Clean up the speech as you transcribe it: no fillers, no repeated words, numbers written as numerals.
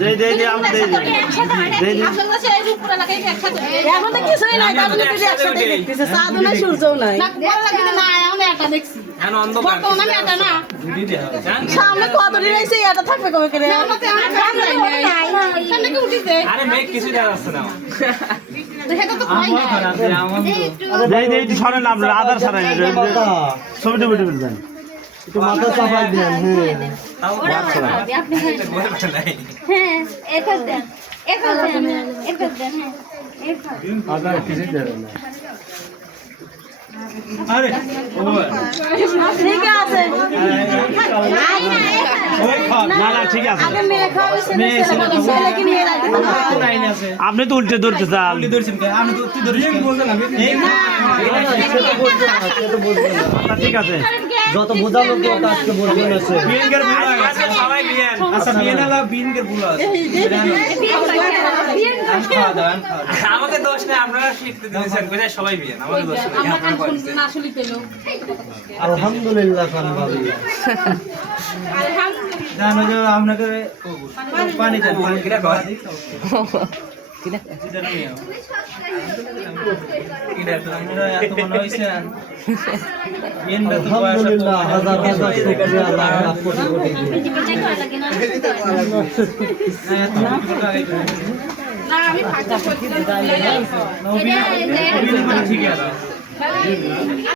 দে দে দে আমরা দে দে দে দে আসলে সে এই উপরে লাগাই একসাথে এখন তো কিছুই নাই তাহলে তুই একসাথে দেখতেছিস চাঁদও নাই সূর্যও নাই না বড় লাগে না আমি এটা দেখছি এখন অন্ধকার ফটো না এটা না সামনে কত দিন হইছে এটা থাকবে কবে করে আমাকে আমার কাজ নাই সামনে কি উঠিছে আরে মেঘ কিছু দেখা যাচ্ছে না দেখে তো কই না দে দে একটু সরেন আপনারা আধার সরাই ছবি টবি দেন একটু মাথা চাপাই দেন আপনি হ্যাঁ এখন দেন এখন দেন এখন দেন হ্যাঁ এখন আদার কিছু দেবে না আরে ঠিক আছে না না ঠিক আছে আগে মেয়ে খাওয়াইছে না ছেলে কি নিয়ে রাখতে আপনি তো উল্টে ধরতে চান না, ঠিক আছে যত বোঝানো তো আজকে বলবে না সে সবাই বিয়ান আচ্ছা বিয়ান আলা বিনকে ভুল আছে আমাকে দোষ নেই আপনারা শিখতে দিয়েছেন কোথায় সবাই বিয়ান আমাকে দোষ নেই আমরা কান না শুনি পেলো আলহামদুলিল্লাহ খান ভাবি জানো যে আপনাকে পানি দেন পানি কিরা কয় এত মনে হইছে আলহামদুলিল্লাহ হাজার হাজার শুকরিয়া লাখ লাখ কোটি কোটি না আমি ফাটা করতে ঠিক আছে